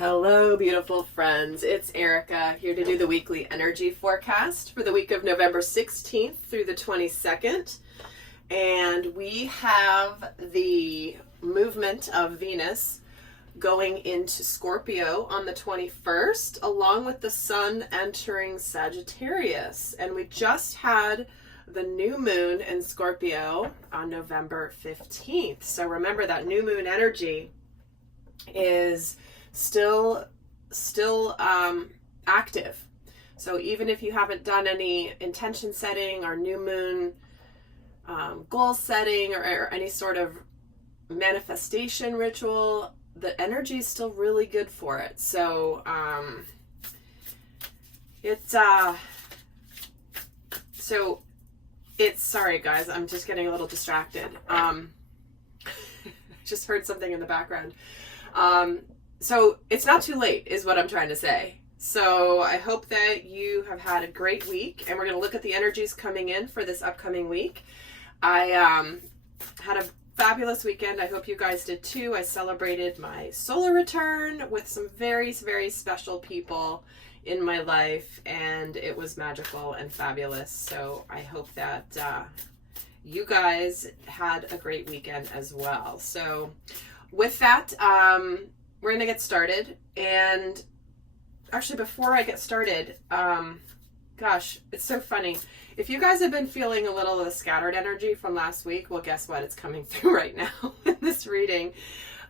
Hello, beautiful friends. It's Erika here to do the weekly energy forecast for the week of November 16th through the 22nd. And we have the movement of Venus going into Scorpio on the 21st, along with the sun entering Sagittarius. And we just had the new moon in Scorpio on November 15th. So remember that new moon energy is still active. So even if you haven't done any intention setting or new moon goal setting or any sort of manifestation ritual, the energy is still really good for it. So sorry guys, I'm just getting a little distracted. Just heard something in the background. So it's not too late is what I'm trying to say. So I hope that you have had a great week, and we're going to look at the energies coming in for this upcoming week. I had a fabulous weekend. I hope you guys did too. I celebrated my solar return with some very, very special people in my life, and it was magical and fabulous. So I hope that you guys had a great weekend as well. So with that, we're going to get started. And actually, before I get started, gosh, it's so funny. If you guys have been feeling a little of the scattered energy from last week, well, guess what? It's coming through right now in this reading.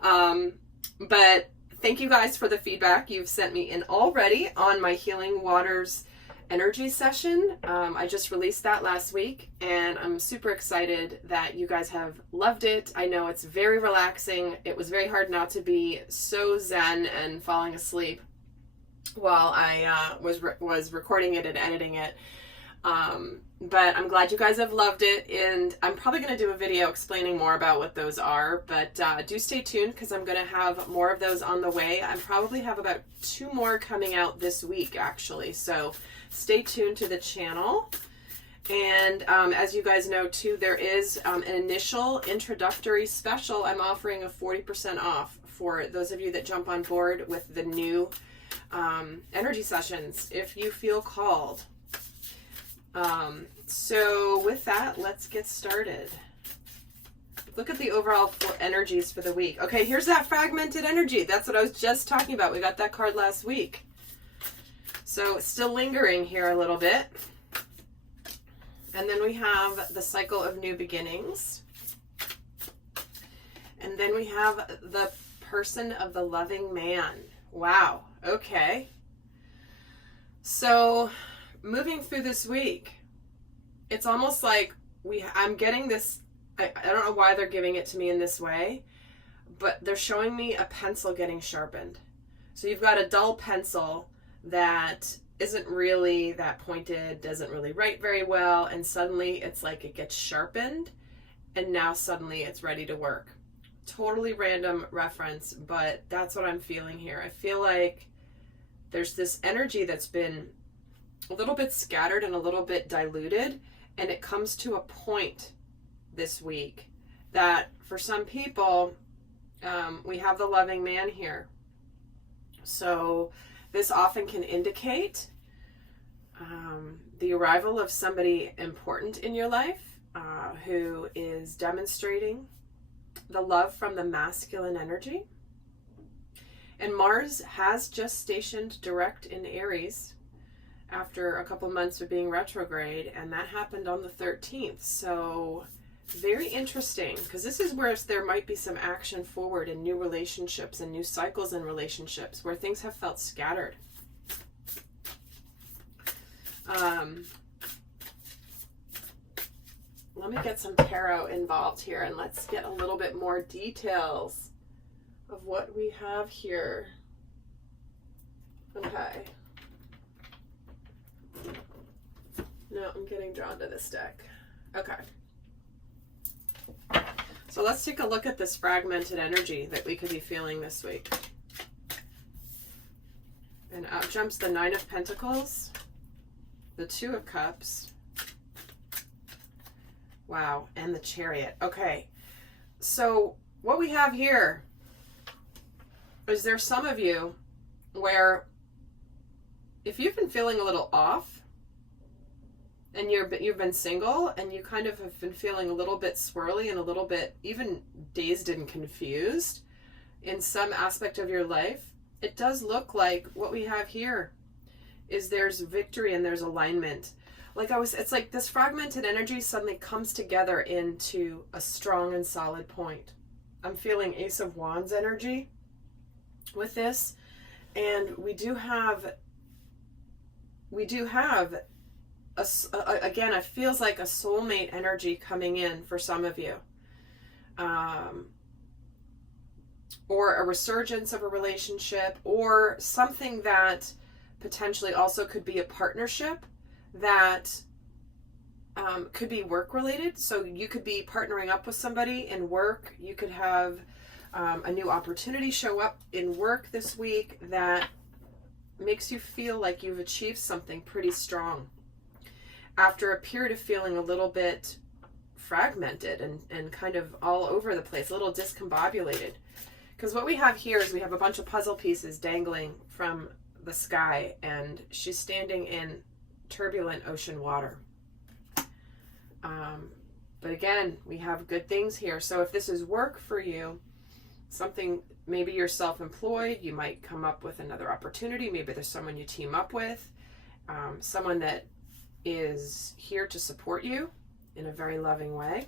But thank you guys for the feedback you've sent me in already on my Healing Waters energy session. I just released that last week, and I'm super excited that you guys have loved it. I know it's very relaxing. It was very hard not to be so zen and falling asleep while I was recording it and editing it. But I'm glad you guys have loved it, and I'm probably going to do a video explaining more about what those are, but do stay tuned because I'm going to have more of those on the way. I probably have about 2 more coming out this week, actually, so stay tuned to the channel. And as you guys know too, there is an initial introductory special. I'm offering a 40% off for those of you that jump on board with the new energy sessions if you feel called. So with that, let's get started. Look at the overall energies for the week. Okay, here's that fragmented energy. That's what I was just talking about. We got that card last week. So it's still lingering here a little bit. And then we have the cycle of new beginnings. And then we have the person of the loving man. Wow. Okay. So moving through this week, it's almost like I'm getting this, I don't know why they're giving it to me in this way, but they're showing me a pencil getting sharpened. So you've got a dull pencil that isn't really that pointed, doesn't really write very well, and suddenly it's like it gets sharpened, and now suddenly it's ready to work. Totally random reference, but that's what I'm feeling here. I feel like there's this energy that's been a little bit scattered and a little bit diluted, and it comes to a point this week that for some people, we have the loving man here. So this often can indicate the arrival of somebody important in your life who is demonstrating the love from the masculine energy. And Mars has just stationed direct in Aries after a couple months of being retrograde, and that happened on the 13th. So very interesting, because this is where there might be some action forward in new relationships and new cycles in relationships where things have felt scattered. Let me get some tarot involved here, and let's get a little bit more details of what we have here. Okay. No, I'm getting drawn to this deck. Okay. So let's take a look at this fragmented energy that we could be feeling this week. And out jumps the 9 of Pentacles, the 2 of Cups, wow, and the Chariot. Okay, so what we have here is there's some of you where if you've been feeling a little off and you've been single and you kind of have been feeling a little bit swirly and a little bit even dazed and confused in some aspect of your life, it does look like what we have here is there's victory and there's alignment. It's like this fragmented energy suddenly comes together into a strong and solid point. I'm feeling Ace of Wands energy with this, and we do have again, it feels like a soulmate energy coming in for some of you, or a resurgence of a relationship, or something that potentially also could be a partnership that could be work related. So you could be partnering up with somebody in work. You could have a new opportunity show up in work this week that makes you feel like you've achieved something pretty strong after a period of feeling a little bit fragmented and kind of all over the place, a little discombobulated. Because what we have here is we have a bunch of puzzle pieces dangling from the sky, and she's standing in turbulent ocean water. But again, we have good things here. So if this is work for you, something, maybe you're self-employed, you might come up with another opportunity. Maybe there's someone you team up with, someone that is here to support you in a very loving way.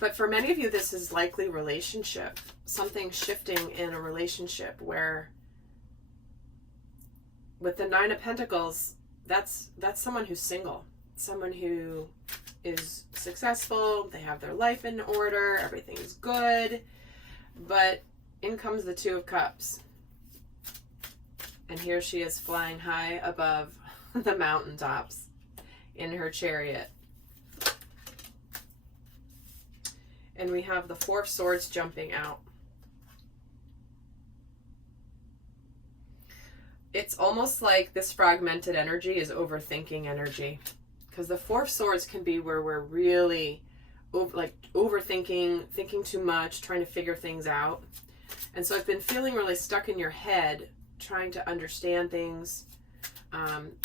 But for many of you, this is likely relationship, something shifting in a relationship where with the Nine of Pentacles, that's someone who's single, someone who is successful, they have their life in order, everything's good, but in comes the Two of Cups. And here she is flying high above the mountaintops in her chariot. And we have the Four of Swords jumping out. It's almost like this fragmented energy is overthinking energy. Because the Four of Swords can be where we're really overthinking, thinking too much, trying to figure things out. And so I've been feeling really stuck in your head, trying to understand things.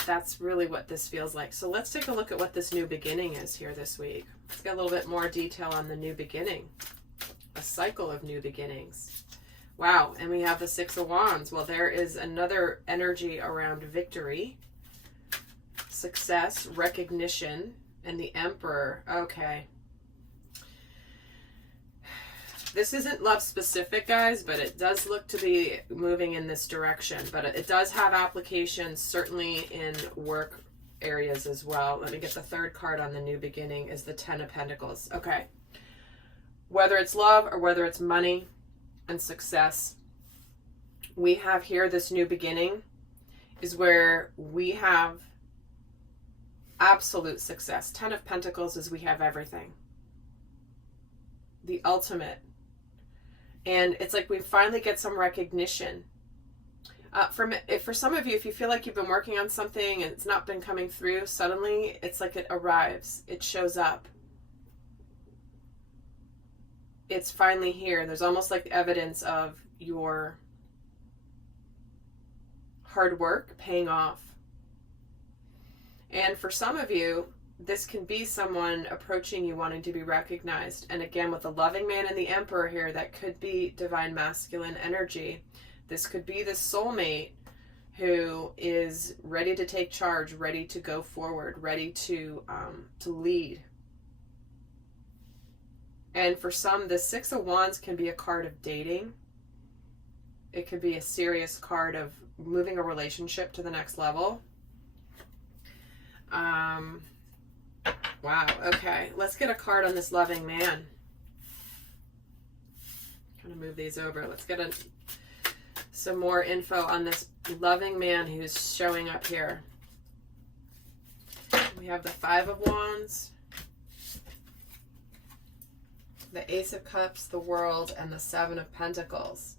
That's really what this feels like. So let's take a look at what this new beginning is here this week. Let's get a little bit more detail on the new beginning. A cycle of new beginnings. Wow, and we have the Six of Wands. Well, there is another energy around victory, success, recognition, and the Emperor. Okay. This isn't love specific, guys, but it does look to be moving in this direction. But it does have applications, certainly in work areas as well. Let me get the third card on the new beginning is the Ten of Pentacles. Okay. Whether it's love or whether it's money and success, we have here this new beginning is where we have absolute success. Ten of Pentacles is we have everything. The ultimate. And it's like we finally get some recognition. For some of you, if you feel like you've been working on something and it's not been coming through, suddenly it's like it arrives. It shows up. It's finally here. There's almost like evidence of your hard work paying off. And for some of you, this can be someone approaching you wanting to be recognized. And again, with the loving man and the Emperor here, that could be divine masculine energy. This could be the soulmate who is ready to take charge, ready to go forward, ready to lead. And for some, the Six of Wands can be a card of dating. It could be a serious card of moving a relationship to the next level. Wow, okay. Let's get a card on this loving man. Kind of move these over. Let's get some more info on this loving man who's showing up here. We have the Five of Wands, the Ace of Cups, the World, and the Seven of Pentacles.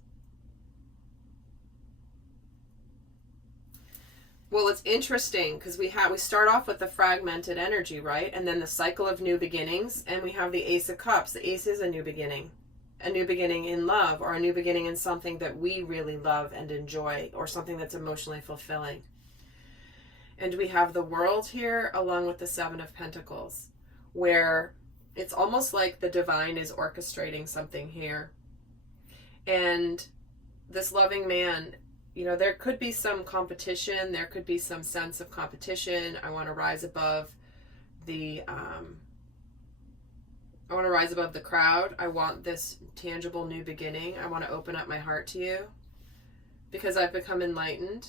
Well, it's interesting because we start off with the fragmented energy, right? And then the cycle of new beginnings, and we have the Ace of Cups. The Ace is a new beginning. a new beginning in love, or a new beginning in something that we really love and enjoy, or something that's emotionally fulfilling. And we have the World here along with the Seven of Pentacles, where it's almost like the divine is orchestrating something here. And this loving man, you know, there could be some competition, there could be some sense of competition. I want to rise above the crowd. I want this tangible new beginning. I want to open up my heart to you, because I've become enlightened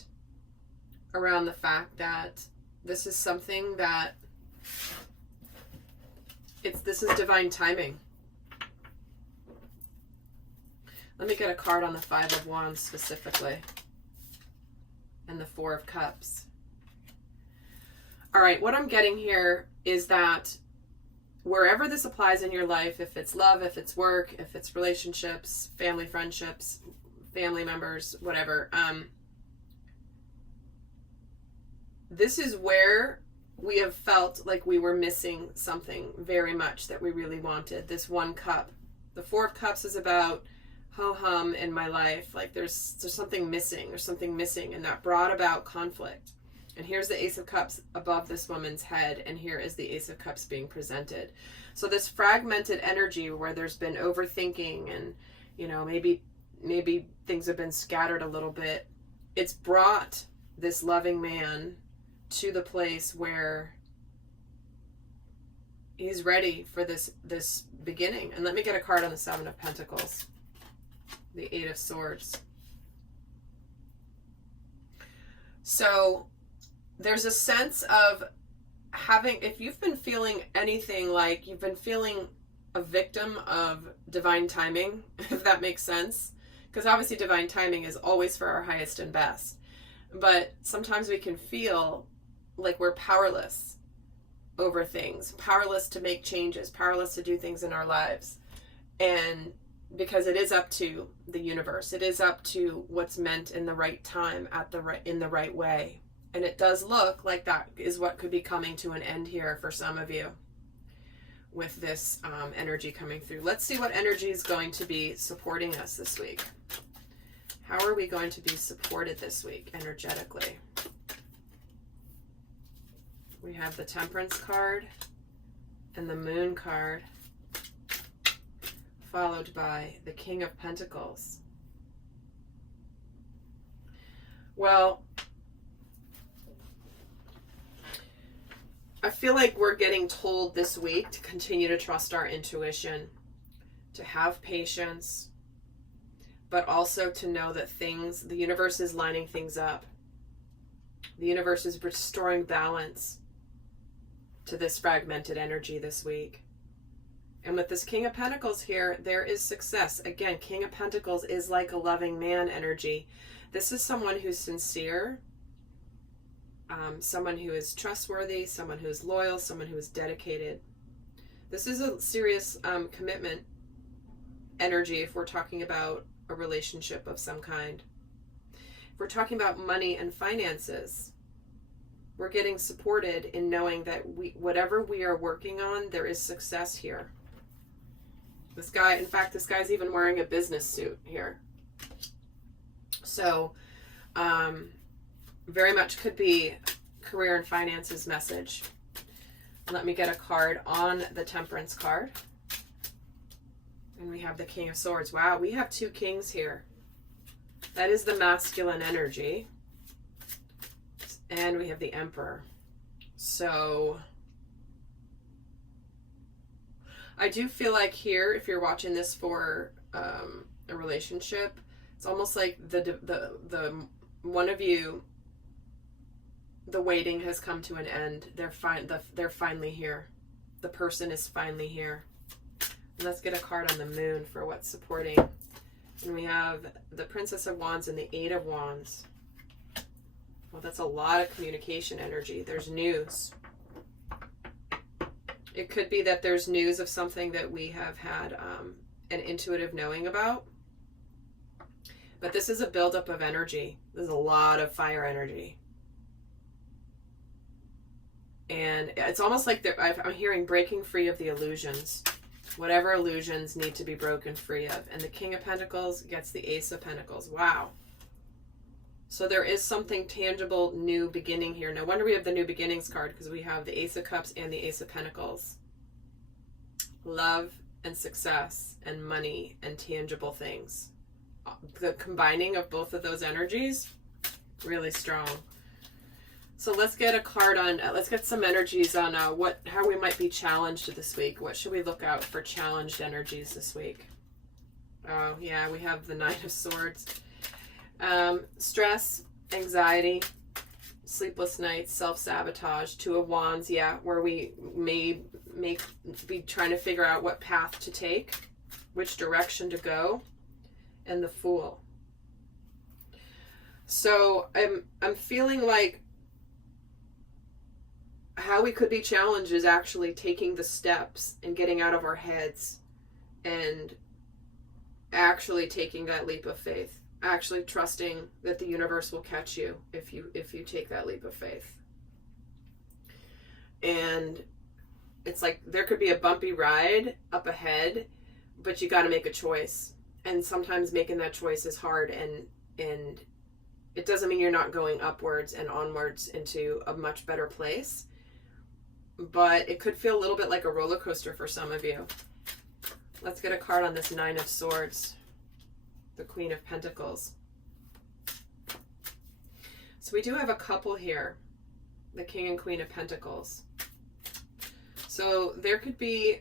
around the fact that this is something that this is divine timing. Let me get a card on the Five of Wands specifically, and the Four of Cups. All right, what I'm getting here is that wherever this applies in your life, if it's love, if it's work, if it's relationships, family, friendships, family members, whatever, this is where we have felt like we were missing something very much that we really wanted. This one cup. The Four of Cups is about ho-hum in my life. Like there's something missing. There's something missing, and that brought about conflict. And here's the Ace of Cups above this woman's head, and here is the Ace of Cups being presented. So this fragmented energy where there's been overthinking, and you know, maybe things have been scattered a little bit. It's brought this loving man to the place where he's ready for this beginning. And let me get a card on the Seven of Pentacles. The Eight of Swords. So there's a sense of having, if you've been feeling anything like you've been feeling a victim of divine timing, if that makes sense, because obviously divine timing is always for our highest and best, but sometimes we can feel like we're powerless over things, powerless to make changes, powerless to do things in our lives. And because it is up to the universe, it is up to what's meant in the right time, in the right way. And it does look like that is what could be coming to an end here for some of you with this energy coming through. Let's see what energy is going to be supporting us this week. How are we going to be supported this week energetically? We have the Temperance card and the Moon card, followed by the King of Pentacles. Well, I feel like we're getting told this week to continue to trust our intuition, to have patience, but also to know that the universe is lining things up. The universe is restoring balance to this fragmented energy this week. And with this King of Pentacles here, there is success. Again, King of Pentacles is like a loving man energy. This is someone who's sincere, someone who is trustworthy, someone who is loyal, someone who is dedicated. This is a serious commitment energy if we're talking about a relationship of some kind. If we're talking about money and finances, we're getting supported in knowing that whatever we are working on, there is success here. This guy, in fact, this guy's even wearing a business suit here. So, very much could be career and finances message. Let me get a card on the Temperance card. And we have the King of Swords. Wow, we have two kings here. That is the masculine energy. And we have the Emperor. So I do feel like here, if you're watching this for a relationship, it's almost like the one of you, the waiting has come to an end. They're finally here. The person is finally here. And let's get a card on the Moon for what's supporting. And we have the Princess of Wands and the Eight of Wands. Well, that's a lot of communication energy. There's news. It could be that there's news of something that we have had an intuitive knowing about. But this is a buildup of energy. There's a lot of fire energy. And it's almost like I'm hearing breaking free of the illusions. Whatever illusions need to be broken free of. And the King of Pentacles gets the Ace of Pentacles. Wow. So there is something tangible, new beginning here. No wonder we have the New Beginnings card, because we have the Ace of Cups and the Ace of Pentacles. Love and success and money and tangible things. The combining of both of those energies, really strong. So let's get a card on, let's get some energies on how we might be challenged this week. What should we look out for challenged energies this week? Oh, yeah, we have the Nine of Swords. Stress, anxiety, sleepless nights, self-sabotage, Two of Wands, yeah, where we may be trying to figure out what path to take, which direction to go, and the Fool. So I'm feeling like how we could be challenged is actually taking the steps and getting out of our heads and actually taking that leap of faith, actually trusting that the universe will catch you if you take that leap of faith. And it's like there could be a bumpy ride up ahead, but you got to make a choice. And sometimes making that choice is hard, and it doesn't mean you're not going upwards and onwards into a much better place. But it could feel a little bit like a roller coaster for some of you. Let's get a card on this Nine of Swords, the Queen of Pentacles. So we do have a couple here, the King and Queen of Pentacles. So there could be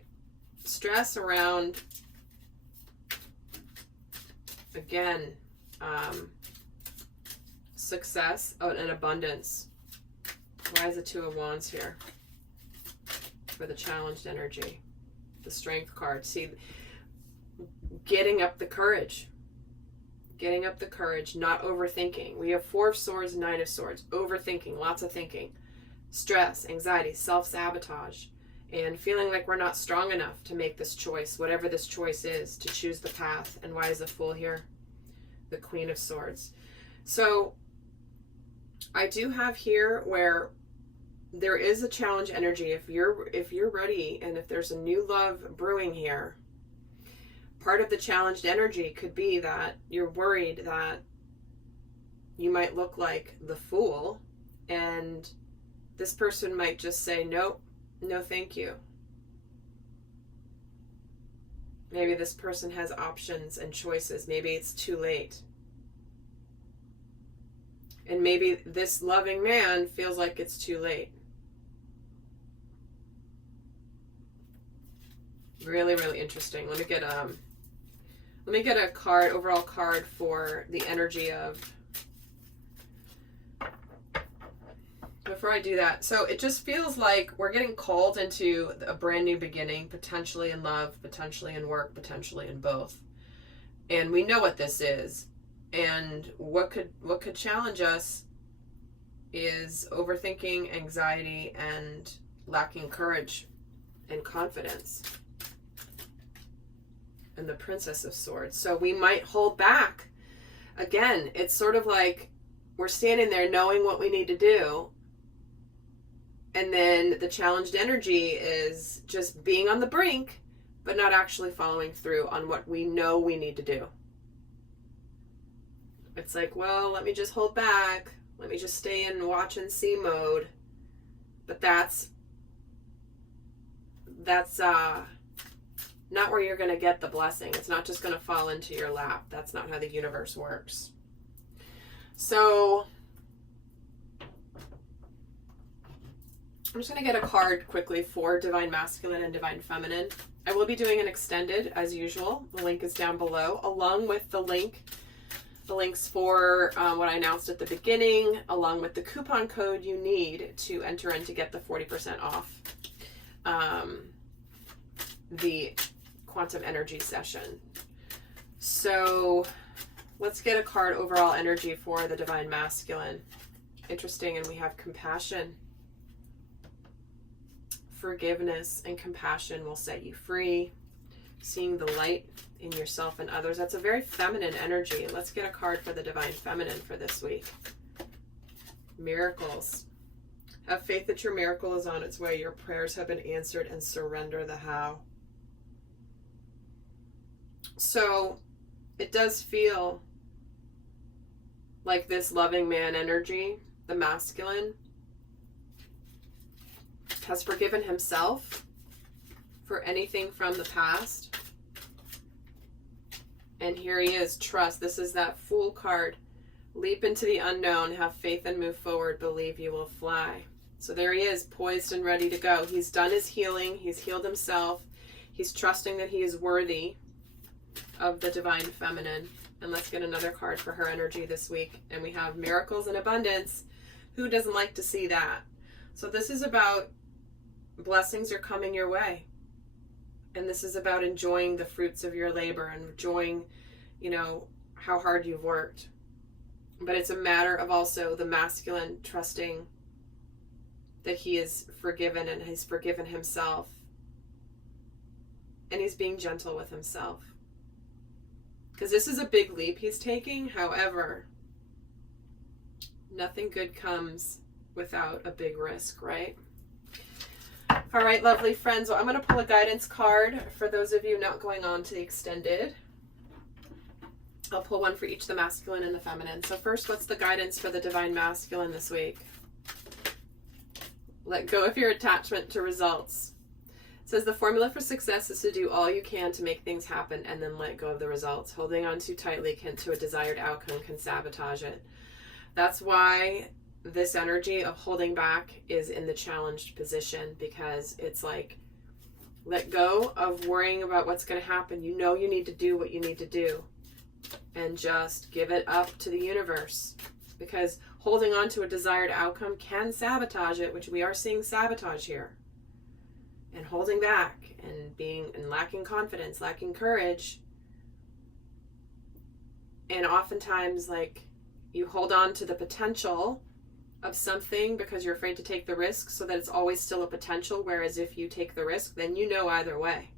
stress around, again, success and abundance. Why is the Two of Wands here? For the challenged energy, the Strength card. See, getting up the courage, not overthinking. We have Four of Swords, Nine of Swords, overthinking, lots of thinking, stress, anxiety, self-sabotage, and feeling like we're not strong enough to make this choice, whatever this choice is, to choose the path. And why is the Fool here? The Queen of Swords. So I do have here where there is a challenge energy. If you're ready, and if there's a new love brewing here, part of the challenged energy could be that you're worried that you might look like the Fool, and this person might just say, nope, no thank you. Maybe this person has options and choices. Maybe it's too late. And maybe this loving man feels like it's too late. Really, really interesting. Let me get a card, overall card for the energy of, before I do that. So it just feels like we're getting called into a brand new beginning, potentially in love, potentially in work, potentially in both. And we know what this is. And what could challenge us is overthinking, anxiety, and lacking courage and confidence. And the Princess of Swords. So we might hold back. Again, it's sort of like we're standing there knowing what we need to do. And then the challenged energy is just being on the brink, but not actually following through on what we know we need to do. It's like, well, let me just hold back. Let me just stay in watch and see mode. But that's not where you're going to get the blessing. It's not just going to fall into your lap. That's not how the universe works. So I'm just going to get a card quickly for Divine Masculine and Divine Feminine. I will be doing an extended as usual. The link is down below, along with the links for what I announced at the beginning, along with the coupon code you need to enter in to get the 40% off the quantum energy session. So let's get a card, overall energy for the Divine Masculine. Interesting. And we have compassion. Forgiveness and compassion will set you free. Seeing the light in yourself and others. That's a very feminine energy. Let's get a card for the Divine Feminine for this week. Miracles. Have faith that your miracle is on its way. Your prayers have been answered, and surrender the how. So it does feel like this loving man energy, the masculine, has forgiven himself for anything from the past. And here he is, trust. This is that Fool card. Leap into the unknown, have faith and move forward, believe you will fly. So there he is, poised and ready to go. He's done his healing. He's healed himself. He's trusting that he is worthy of the divine feminine. And let's get another card for her energy this week. And we have miracles and abundance. Who doesn't like to see that? So this is about blessings are coming your way. And this is about enjoying the fruits of your labor and enjoying, you know, how hard you've worked. But it's a matter of also the masculine trusting that he is forgiven and he's forgiven himself. And he's being gentle with himself. Because this is a big leap he's taking. However, nothing good comes without a big risk, right? All right, lovely friends. Well, I'm going to pull a guidance card for those of you not going on to the extended. I'll pull one for each, the masculine and the feminine. So first, what's the guidance for the divine masculine this week? Let go of your attachment to results. It says the formula for success is to do all you can to make things happen and then let go of the results. Holding on too tightly to a desired outcome can sabotage it. That's why this energy of holding back is in the challenged position, because it's like, let go of worrying about what's going to happen. You know you need to do what you need to do. And just give it up to the universe, because holding on to a desired outcome can sabotage it, which we are seeing sabotage here. And holding back and lacking confidence, lacking courage. And oftentimes, like, you hold on to the potential of something because you're afraid to take the risk, so that it's always still a potential, whereas if you take the risk, then you know either way.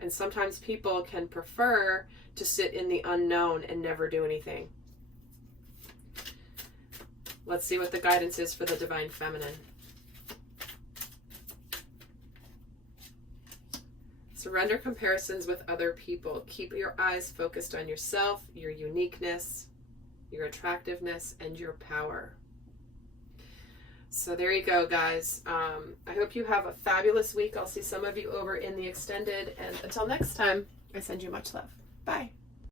And sometimes people can prefer to sit in the unknown and never do anything. Let's see what the guidance is for the divine feminine. Surrender comparisons with other people. Keep your eyes focused on yourself, your uniqueness, your attractiveness, and your power. So there you go, guys. I hope you have a fabulous week. I'll see some of you over in the extended. And until next time, I send you much love. Bye.